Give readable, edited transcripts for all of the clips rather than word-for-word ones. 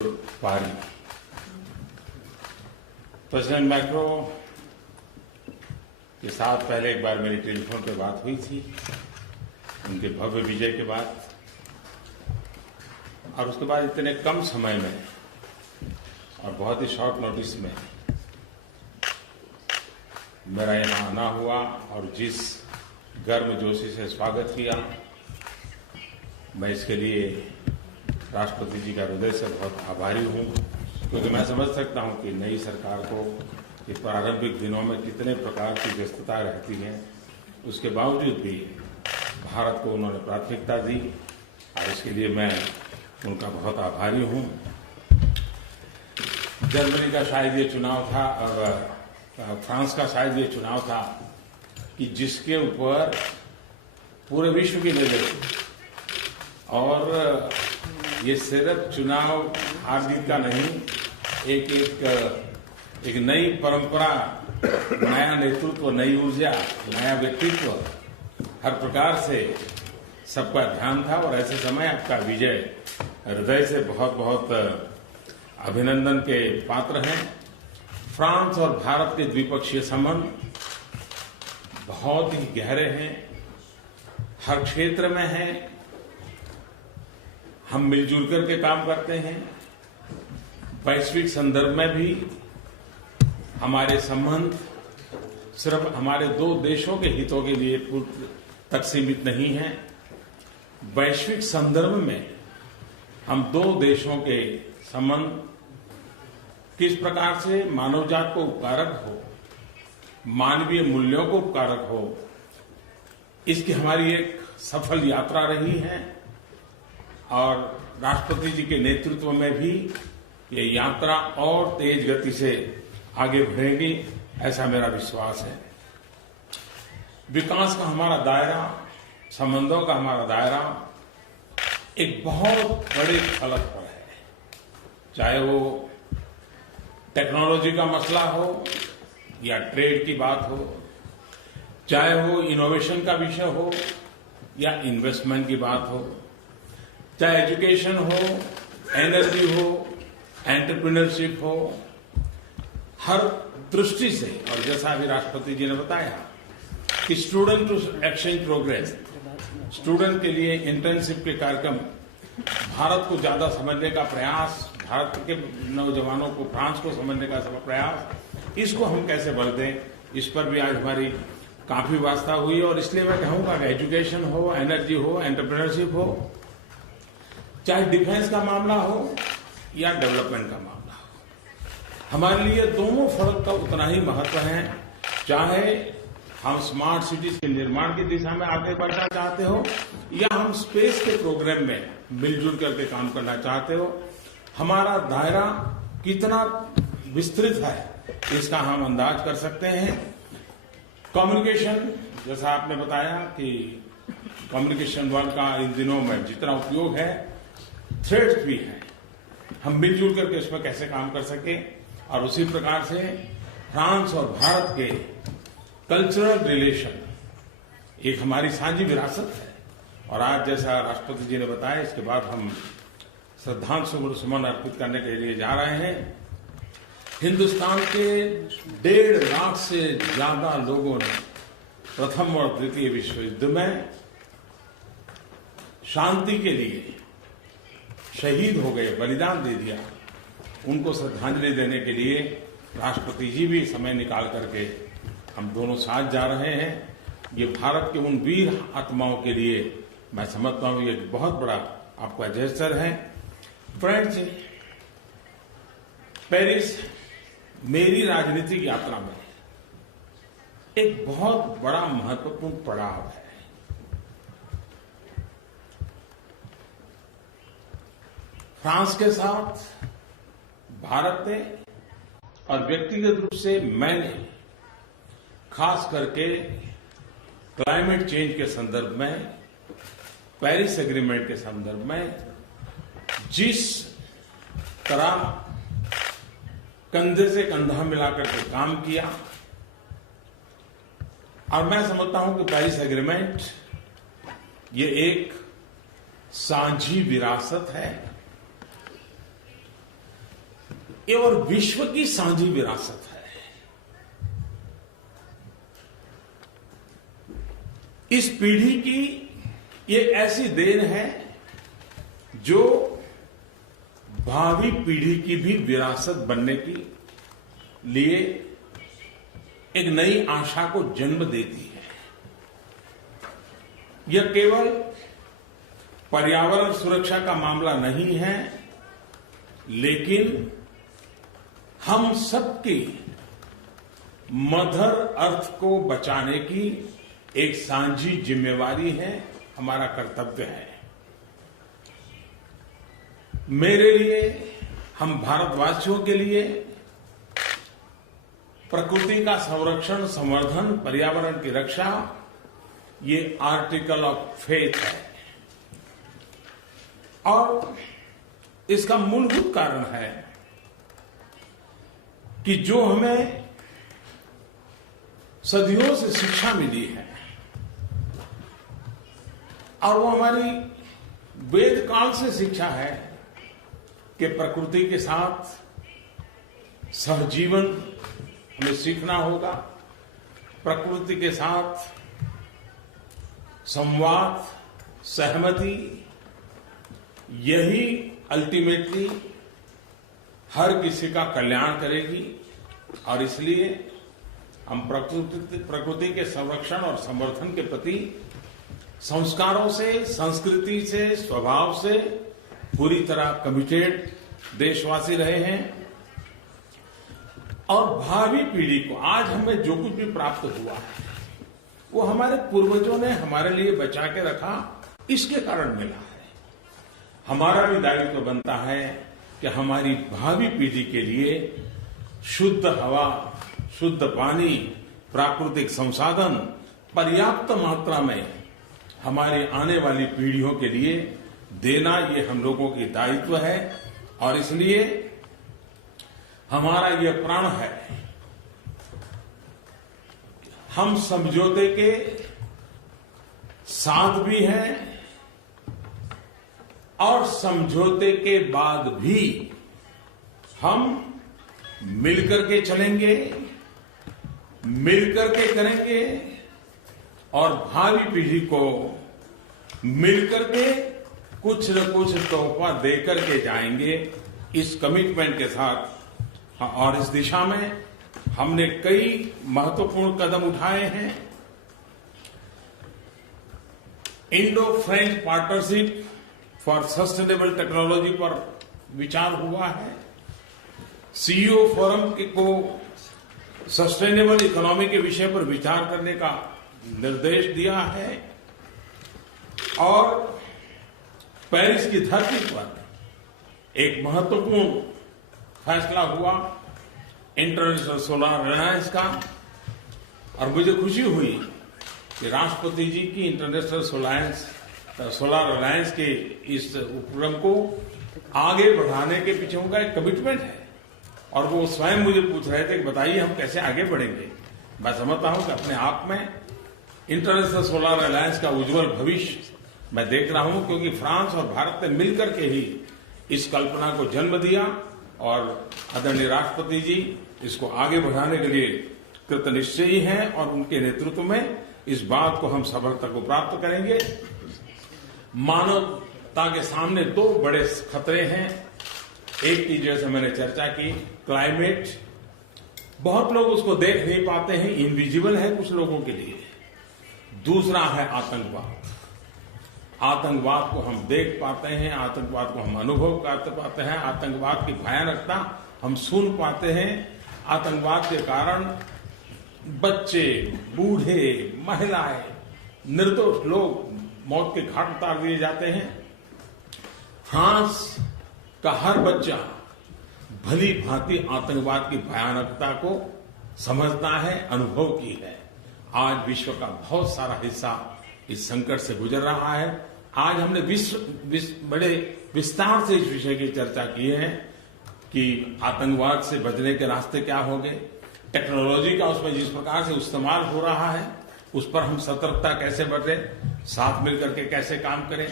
पारी। President macro के साथ पहले एक बार मेरी टेलीफोन पे बात हुई थी उनके भव्य विजय के बाद, और उसके बाद इतने कम समय में और बहुत ही शॉर्ट नोटिस में मेरा यहाँ आना हुआ और जिस गर्मजोशी से स्वागत किया, मैं इसके लिए राष्ट्रपति जी का हृदय से बहुत आभारी हूँ, क्योंकि मैं समझ सकता हूँ कि नई सरकार को ये प्रारंभिक दिनों में कितने प्रकार की व्यस्तता रहती है, उसके बावजूद भी भारत को उन्होंने प्राथमिकता दी और इसके लिए मैं उनका बहुत आभारी हूँ। जर्मनी का शायद ये चुनाव था और फ्रांस का शायद ये चुनाव था कि जिसके ऊपर पूरे विश्व की नजर थी, और ये सिर्फ चुनाव हार जीत का नहीं, एक नई परंपरा, नया नेतृत्व, नई ऊर्जा, नया व्यक्तित्व, हर प्रकार से सबका ध्यान था। और ऐसे समय आपका विजय हृदय से बहुत बहुत अभिनंदन के पात्र हैं। फ्रांस और भारत के द्विपक्षीय संबंध बहुत ही गहरे हैं, हर क्षेत्र में हैं। हम मिलजुल करके काम करते हैं। वैश्विक संदर्भ में भी हमारे संबंध सिर्फ हमारे दो देशों के हितों के लिए तक सीमित नहीं है। वैश्विक संदर्भ में हम दो देशों के संबंध किस प्रकार से मानवजात को उपकारक हो, मानवीय मूल्यों को उपकारक हो, इसकी हमारी एक सफल यात्रा रही है। और राष्ट्रपति जी के नेतृत्व में भी ये यात्रा और तेज गति से आगे बढ़ेगी, ऐसा मेरा विश्वास है। विकास का हमारा दायरा, संबंधों का हमारा दायरा एक बहुत बड़े फलक पर है, चाहे वो टेक्नोलॉजी का मसला हो या ट्रेड की बात हो, चाहे वो इनोवेशन का विषय हो या इन्वेस्टमेंट की बात हो, चाहे एजुकेशन हो, एनर्जी हो, एंटरप्रेन्योरशिप हो, हर दृष्टि से। और जैसा अभी राष्ट्रपति जी ने बताया कि student to exchange progress, student के लिए इंटर्नशिप के कार्यक्रम, भारत को ज्यादा समझने का प्रयास, भारत के नौजवानों को फ्रांस को समझने का प्रयास, इसको हम कैसे बल दें, इस पर भी आज हमारी काफी वास्ता हुई। और इसलिए मैं कहूंगा कि एजुकेशन हो, एनर्जी हो, एंटरप्रेन्योरशिप हो, चाहे डिफेंस का मामला हो या डेवलपमेंट का मामला हो, हमारे लिए दोनों फलक का उतना ही महत्व है। चाहे हम स्मार्ट सिटीज के निर्माण की दिशा में आगे बढ़ना चाहते हो या हम स्पेस के प्रोग्राम में मिलजुल करके काम करना चाहते हो, हमारा दायरा कितना विस्तृत है इसका हम अंदाज कर सकते हैं। कम्युनिकेशन, जैसा आपने बताया कि कम्युनिकेशन वर्ड का इन दिनों में जितना उपयोग है, थ्रेड्स भी है, हम मिलजुल करके इसमें कैसे काम कर सके। और उसी प्रकार से फ्रांस और भारत के कल्चरल रिलेशन एक हमारी साझी विरासत है। और आज जैसा राष्ट्रपति जी ने बताया, इसके बाद हम श्रद्धांजलि सुमन अर्पित करने के लिए जा रहे हैं। हिंदुस्तान के 1.5 लाख से ज्यादा लोगों ने प्रथम और द्वितीय विश्व युद्ध में शांति के लिए शहीद हो गए, बलिदान दे दिया, उनको श्रद्धांजलि देने के लिए राष्ट्रपति जी भी समय निकाल करके हम दोनों साथ जा रहे हैं। ये भारत के उन वीर आत्माओं के लिए मैं समझता हूं ये बहुत बड़ा आपका जेस्चर है। फ्रेंड्स, पेरिस मेरी राजनीतिक यात्रा में एक बहुत बड़ा महत्वपूर्ण पड़ाव है। फ्रांस के साथ भारत ने और व्यक्तिगत रूप से मैंने खास करके क्लाइमेट चेंज के संदर्भ में, पेरिस एग्रीमेंट के संदर्भ में जिस तरह कंधे से कंधा मिलाकर के काम किया, और मैं समझता हूं कि पेरिस एग्रीमेंट ये एक साझी विरासत है। ये और विश्व की साझी विरासत है। इस पीढ़ी की ये ऐसी देन है जो भावी पीढ़ी की भी विरासत बनने के लिए एक नई आशा को जन्म देती है। यह केवल पर्यावरण सुरक्षा का मामला नहीं है, लेकिन हम सबकी मदर अर्थ को बचाने की एक साझी जिम्मेवारी है, हमारा कर्तव्य है। मेरे लिए, हम भारतवासियों के लिए प्रकृति का संरक्षण, संवर्धन, पर्यावरण की रक्षा ये आर्टिकल ऑफ फेथ है। और इसका मूलभूत कारण है कि जो हमें सदियों से शिक्षा मिली है और वो हमारी वेद काल से शिक्षा है कि प्रकृति के साथ सहजीवन हमें सीखना होगा, प्रकृति के साथ संवाद, सहमति, यही अल्टीमेटली हर किसी का कल्याण करेगी। और इसलिए हम प्रकृति के संरक्षण और संवर्धन के प्रति संस्कारों से, संस्कृति से, स्वभाव से पूरी तरह कमिटेड देशवासी रहे हैं। और भावी पीढ़ी को आज हमें जो कुछ भी प्राप्त हुआ है वो हमारे पूर्वजों ने हमारे लिए बचा के रखा, इसके कारण मिला है। हमारा भी दायित्व बनता है कि हमारी भावी पीढ़ी के लिए शुद्ध हवा, शुद्ध पानी, प्राकृतिक संसाधन पर्याप्त मात्रा में हमारी आने वाली पीढ़ियों के लिए देना, ये हम लोगों की दायित्व है। और इसलिए हमारा ये प्रण है, हम समझौते के साथ भी हैं और समझौते के बाद भी हम मिलकर के चलेंगे, मिलकर के करेंगे और भावी पीढ़ी को मिलकर के कुछ न कुछ तोहफा देकर के जाएंगे, इस कमिटमेंट के साथ। और इस दिशा में हमने कई महत्वपूर्ण कदम उठाए हैं। Indo French partnership for sustainable technology पर विचार हुआ है। सीईओ फोरम को सस्टेनेबल इकोनॉमी के विषय पर विचार करने का निर्देश दिया है। और पेरिस की धरती पर एक महत्वपूर्ण फैसला हुआ इंटरनेशनल सोलर अलायंस का। और मुझे खुशी हुई कि राष्ट्रपति जी की इंटरनेशनल सोलर अलायंस के इस उपक्रम को आगे बढ़ाने के पीछे उनका एक कमिटमेंट है। और वो स्वयं मुझे पूछ रहे थे कि बताइए हम कैसे आगे बढ़ेंगे। मैं समझता हूं कि अपने आप में इंटरनेशनल सोलर अलायंस का उज्जवल भविष्य मैं देख रहा हूं, क्योंकि फ्रांस और भारत ने मिलकर के ही इस कल्पना को जन्म दिया। और आदरणीय राष्ट्रपति जी इसको आगे बढ़ाने के लिए कृतनिश्चयी हैं और उनके नेतृत्व में इस बात को हम सफलता को प्राप्त करेंगे। मानवता के सामने दो बड़े खतरे हैं। एक की जैसे मैंने चर्चा की, क्लाइमेट, बहुत लोग उसको देख नहीं पाते हैं, इनविजिबल है कुछ लोगों के लिए। दूसरा है आतंकवाद। आतंकवाद को हम देख पाते हैं, आतंकवाद को हम अनुभव कर पाते हैं, आतंकवाद की भयानकता हम सुन पाते हैं। आतंकवाद के कारण बच्चे, बूढ़े, महिलाएं, निर्दोष लोग मौत के घाट उतार दिए जाते हैं। फ्रांस का हर बच्चा भली भांति आतंकवाद की भयानकता को समझता है, अनुभव की है। आज विश्व का बहुत सारा हिस्सा इस संकट से गुजर रहा है। आज हमने बड़े विस्तार से इस विषय की चर्चा की है कि आतंकवाद से बचने के रास्ते क्या होंगे, टेक्नोलॉजी का उसमें जिस प्रकार से इस्तेमाल हो रहा है उस पर हम सतर्कता कैसे बरतें, साथ मिलकर के कैसे काम करें,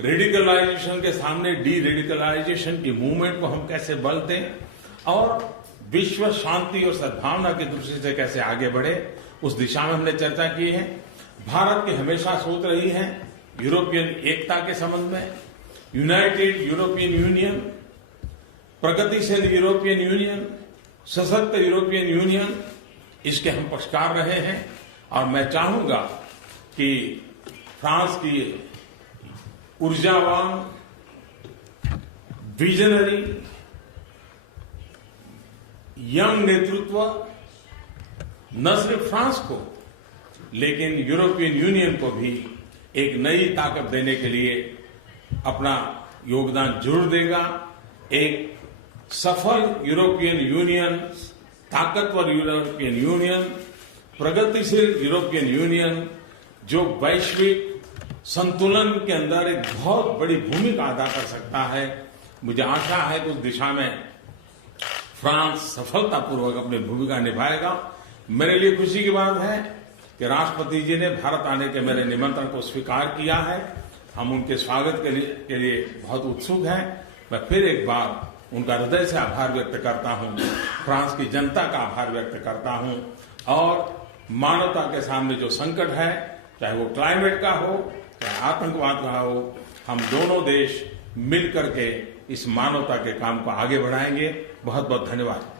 रेडिकलाइजेशन के सामने डी रेडिकलाइजेशन की मूवमेंट को हम कैसे बल दें और विश्व शांति और सद्भावना की दृष्टि से कैसे आगे बढ़े, उस दिशा में हमने चर्चा की है। भारत की हमेशा सोच रही है यूरोपियन एकता के संबंध में, यूनाइटेड यूरोपियन यूनियन, प्रगतिशील यूरोपियन यूनियन, सशक्त यूरोपियन यूनियन, इसके हम पक्षकार रहे हैं। और मैं चाहूंगा कि फ्रांस की ऊर्जावान, विजनरी, यंग नेतृत्व न सिर्फ फ्रांस को लेकिन यूरोपियन यूनियन को भी एक नई ताकत देने के लिए अपना योगदान जरूर देगा। एक सफल यूरोपियन यूनियन, ताकतवर यूरोपियन यूनियन, प्रगतिशील यूरोपियन यूनियन जो वैश्विक संतुलन के अंदर एक बहुत बड़ी भूमिका अदा कर सकता है। मुझे आशा है कि उस दिशा में फ्रांस सफलतापूर्वक अपनी भूमिका निभाएगा। मेरे लिए खुशी की बात है कि राष्ट्रपति जी ने भारत आने के मेरे निमंत्रण को स्वीकार किया है। हम उनके स्वागत के लिए बहुत उत्सुक हैं। मैं फिर एक बार उनका हृदय से आभार व्यक्त करता हूं, फ्रांस की जनता का आभार व्यक्त करता हूं। और मानवता के सामने जो संकट है, चाहे वो क्लाइमेट का हो, चाहे आतंकवाद का हो, हम दोनों देश मिल करके इस मानवता के काम को आगे बढ़ाएंगे। बहुत बहुत धन्यवाद।